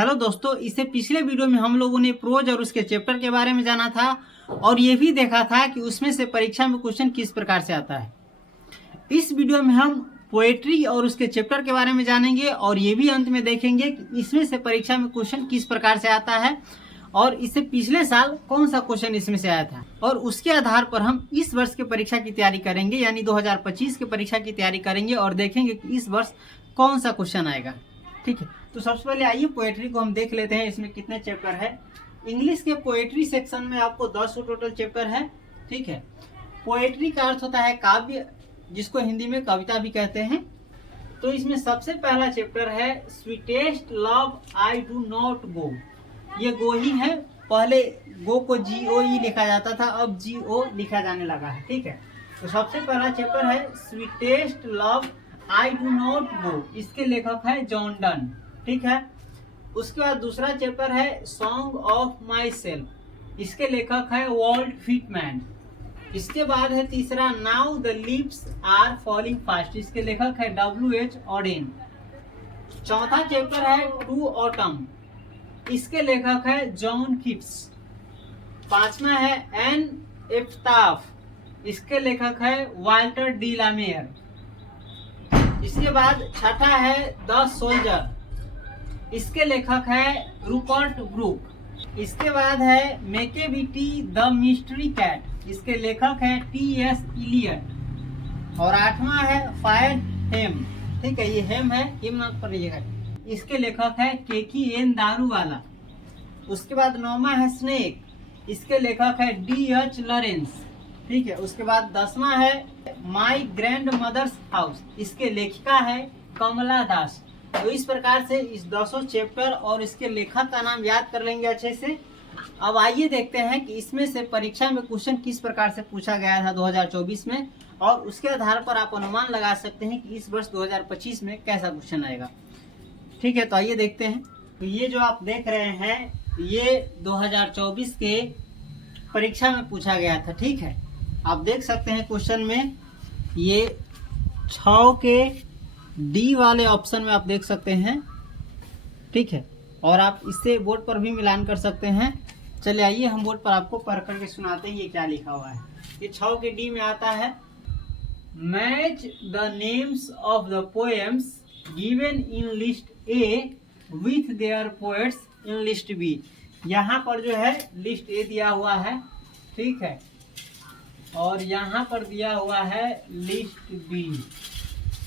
Hello दोस्तों, इससे पिछले वीडियो में हम लोगों ने प्रोज और उसके चैप्टर के बारे में जाना था और ये भी देखा था कि उसमें से परीक्षा में क्वेश्चन किस प्रकार से आता है। इस वीडियो में हम पोएट्री और उसके चैप्टर के बारे में जानेंगे और ये भी अंत में देखेंगे कि इसमें से परीक्षा में क्वेश्चन किस प्रकार से आता है और इससे पिछले साल कौन सा क्वेश्चन इसमें से आया था और उसके आधार पर हम इस वर्ष की परीक्षा की तैयारी करेंगे, यानी 2025 की परीक्षा की तैयारी करेंगे और देखेंगे कि इस वर्ष कौन सा क्वेश्चन आएगा। ठीक है, तो सबसे पहले आइए पोएट्री को हम देख लेते हैं, इसमें कितने चैप्टर है। इंग्लिश के पोएट्री सेक्शन में आपको 10 टोटल चैप्टर है। ठीक है, पोएट्री का अर्थ होता है काव्य, जिसको हिंदी में कविता भी कहते हैं। तो इसमें सबसे पहला चैप्टर है sweetest love I do not go. ये गो ही है, पहले गो को GOE लिखा जाता था, अब GO लिखा जाने लगा है। ठीक है, तो सबसे पहला चैप्टर है sweetest love I do not go, इसके लेखक है जॉन डन। ठीक है, उसके बाद दूसरा चैप्टर है सॉन्ग ऑफ माई सेल्फ, इसके लेखक है वॉल्ट व्हिटमैन। इसके बाद है तीसरा now the leaves are falling fast, इसके लेखक है WH ऑडेन। चौथा चैप्टर है टू ऑटम, इसके लेखक है जॉन किट्स। पांचवा है एन एफ्ताफ, इसके लेखक है वाल्टर डी लामेयर। इसके बाद छठा है द सोल्जर, इसके लेखक है रूपर्ट ब्रूक। इसके बाद है मैकेविटी द मिस्ट्री कैट, इसके लेखक है TS इलियट। और आठवां है फायर हेम। ठीक है, ये हेम है, हिम मत पढ़िएगा, इसके लेखक है KKN दारूवाला। उसके बाद नौवां है स्नेक, इसके लेखक है DH लॉरेंस। ठीक है, उसके बाद 10वां है माई ग्रैंड मदर्स हाउस, इसके लेखिका है कमला दास। तो इस प्रकार से इस 10 चैप्टर और इसके लेखक का नाम याद कर लेंगे अच्छे से। अब आइए देखते हैं कि इसमें से परीक्षा में क्वेश्चन किस प्रकार से पूछा गया था 2024 में, और उसके आधार पर आप अनुमान लगा सकते हैं कि इस वर्ष 2025 में कैसा क्वेश्चन आएगा। ठीक है, तो आइए देखते हैं। तो ये जो आप देख रहे हैं ये 2024 के परीक्षा में पूछा गया था। ठीक है, आप देख सकते हैं क्वेश्चन में ये 6 के D वाले ऑप्शन में आप देख सकते हैं। ठीक है, और आप इससे बोर्ड पर भी मिलान कर सकते हैं। चलिए आइए हम बोर्ड पर आपको पढ़ करके सुनाते हैं ये क्या लिखा हुआ है। ये 6 के D में आता है match the names of the poems given in list A with their poets in list B। यहाँ पर जो है लिस्ट A दिया हुआ है, ठीक है, और यहाँ पर दिया हुआ है लिस्ट B।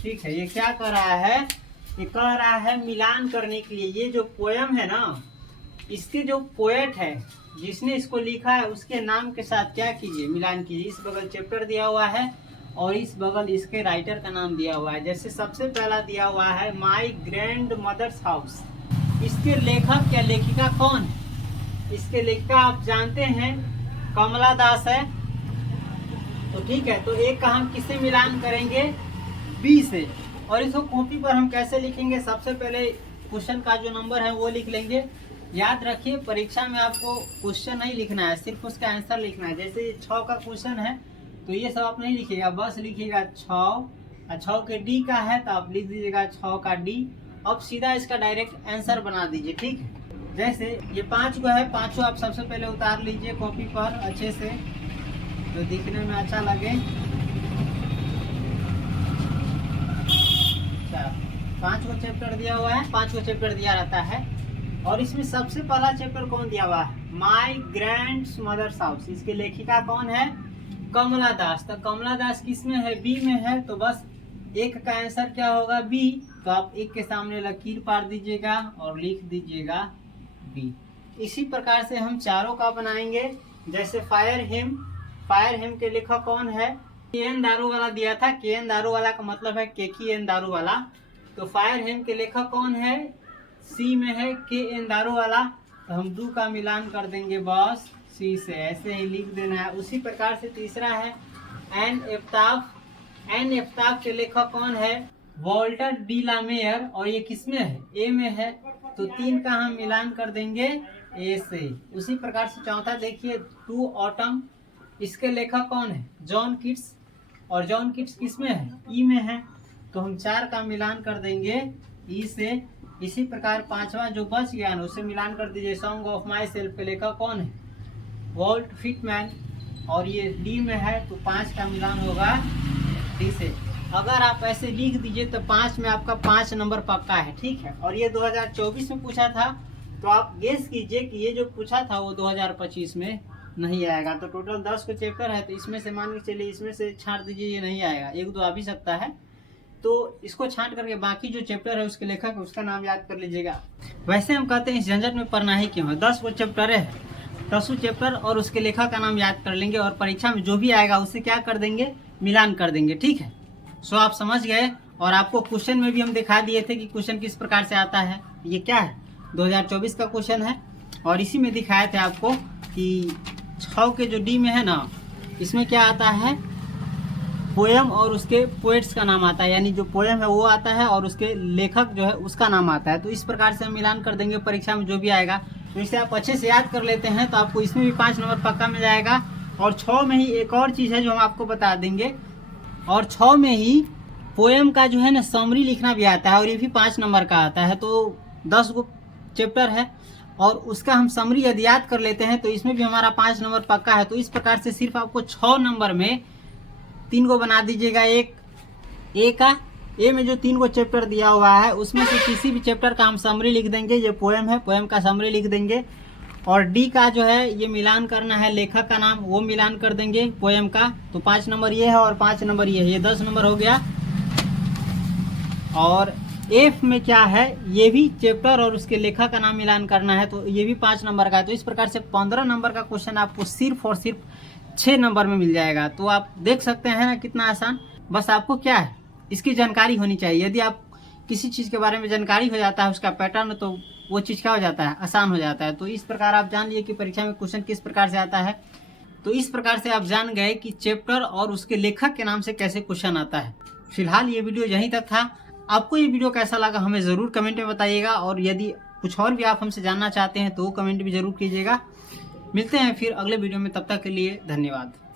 ठीक है, ये क्या कर रहा है, ये कह रहा है मिलान करने के लिए। ये जो पोयम है ना, इसके जो पोएट है जिसने इसको लिखा है उसके नाम के साथ क्या कीजिए, मिलान कीजिए। इस बगल चैप्टर दिया हुआ है और इस बगल इसके राइटर का नाम दिया हुआ है। जैसे सबसे पहला दिया हुआ है माई ग्रैंड मदर्स हाउस, इसके लेखक या लेखिका कौन है? इसके लेखिका आप जानते हैं कमला दास है। तो ठीक है, तो एक का हम किससे मिलान करेंगे, B से। और इसको कॉपी पर हम कैसे लिखेंगे, सबसे पहले क्वेश्चन का जो नंबर है वो लिख लेंगे। याद रखिए परीक्षा में आपको क्वेश्चन नहीं लिखना है, सिर्फ उसका आंसर लिखना है। जैसे 6 का क्वेश्चन है तो ये सब आप नहीं लिखिएगा, बस लिखिएगा 6। 6 के D का है तो आप लिख दीजिएगा 6 का D। अब सीधा इसका डायरेक्ट आंसर बना दीजिए। ठीक है, जैसे ये 5 को है, 5 आप सबसे पहले उतार लीजिए कॉपी पर अच्छे से, तो दिखने में अच्छा लगे। 5 को चैप्टर दिया हुआ है, 5 को चैप्टर दिया रहता है। और इसमें सबसे पहला चैप्टर कौन दिया हुआ है, माई ग्रैंड मदर्स हाउस, इसके लेखिका कौन है, कमला दास। तो कमला दास किस में है, B में है, तो बस एक का आंसर क्या होगा, B। तो आप एक के सामने लकीर पार दीजिएगा और लिख दीजिएगा B। इसी प्रकार से हम चारों का बनाएंगे। जैसे फायर हेम के लेखक कौन है, KN दारूवाला दिया था। KN दारूवाला का मतलब है KKN दारूवाला। तो फायर हेम के लेखक कौन है, C में है KN दारूवाला। तो हम 2 का मिलान कर देंगे बस C से, ऐसे ही लिख देना है। उसी प्रकार से तीसरा है एन एफ्ताफ के लेखक कौन है, वॉल्टर डी लामेयर, और ये किस में है, A में है। तो 3 का हम मिलान कर देंगे A से। उसी प्रकार से चौथा देखिए टू ऑटम, इसके लेखक कौन है, जॉन किट्स, और जॉन किट्स किस में है, E में है। तो हम 4 का मिलान कर देंगे E से। इसी प्रकार पांचवा जो बच गया ना, उसे मिलान कर दीजिए। सॉन्ग ऑफ माई सेल्फ के लेखक कौन है? Walt Whitman. और ये डी में है तो 5 का मिलान होगा डी से। अगर आप ऐसे लिख दीजिए तो 5 में आपका 5 नंबर पक्का है, ठीक है। और ये 2024 में पूछा था, तो आप गेस कीजिए कि ये जो पूछा था वो 2025 में नहीं आएगा। तो टोटल 10 को चैप्टर है, तो इसमें से मान के चलिए इसमें से छांट दीजिए, ये नहीं आएगा। 1-2 आ भी सकता है, तो इसको छांट करके बाकी जो चैप्टर है उसके लेखक उसका नाम याद कर लीजिएगा। वैसे हम कहते हैं इस झंझट में पढ़ना ही क्यों है, 10 को चैप्टर है, 10 चैप्टर और उसके लेखक का नाम याद कर लेंगे, और परीक्षा में जो भी आएगा उससे क्या कर देंगे, मिलान कर देंगे, ठीक है। सो आप समझ गए। और आपको क्वेश्चन में भी हम दिखा दिए थे कि क्वेश्चन किस प्रकार से आता है। ये क्या है, 2024 का क्वेश्चन है, और इसी में दिखाए थे आपको कि 6 के जो डी में है ना, इसमें क्या आता है, पोएम और उसके पोएट्स का नाम आता है, यानी जो पोएम है वो आता है और उसके लेखक जो है उसका नाम आता है। तो इस प्रकार से हम मिलान कर देंगे परीक्षा में जो भी आएगा। तो इसे आप अच्छे से याद कर लेते हैं तो आपको इसमें भी 5 नंबर पक्का मिल जाएगा। और 6 में ही एक और चीज़ है जो हम आपको बता देंगे, और 6 में ही पोएम का जो है ना समरी लिखना भी आता है, और ये भी 5 नंबर का आता है। तो 10 को चैप्टर है और उसका हम समरी यदि याद कर लेते हैं तो इसमें भी हमारा 5 नंबर पक्का है। तो इस प्रकार से सिर्फ आपको 6 नंबर में 3 को बना दीजिएगा। एक ए का, ए में जो 3 को चैप्टर दिया हुआ है उसमें से किसी भी चैप्टर का हम समरी लिख देंगे। ये पोएम है, पोएम का समरी लिख देंगे। और डी का जो है ये मिलान करना है, लेखक का नाम वो मिलान कर देंगे पोएम का। तो 5 नंबर ये है और 5 नंबर ये है, ये 10 नंबर हो गया। और एफ में क्या है, ये भी चैप्टर और उसके लेखक का नाम मिलान करना है, तो ये भी 5 नंबर का है। तो इस प्रकार से 15 नंबर का क्वेश्चन आपको सिर्फ और सिर्फ 6 नंबर में मिल जाएगा। तो आप देख सकते हैं ना कितना आसान। बस आपको क्या है, इसकी जानकारी होनी चाहिए। यदि आप किसी चीज़ के बारे में जानकारी हो जाता है, उसका पैटर्न, तो वो चीज़ क्या हो जाता है, आसान हो जाता है। तो इस प्रकार आप जान लिए कि परीक्षा में क्वेश्चन किस प्रकार से आता है। तो इस प्रकार से आप जान गए कि चैप्टर और उसके लेखक के नाम से कैसे क्वेश्चन आता है। फिलहाल ये वीडियो यहीं तक था। आपको ये वीडियो कैसा लगा हमें ज़रूर कमेंट में बताइएगा, और यदि कुछ और भी आप हमसे जानना चाहते हैं तो वो कमेंट भी ज़रूर कीजिएगा। मिलते हैं फिर अगले वीडियो में, तब तक के लिए धन्यवाद।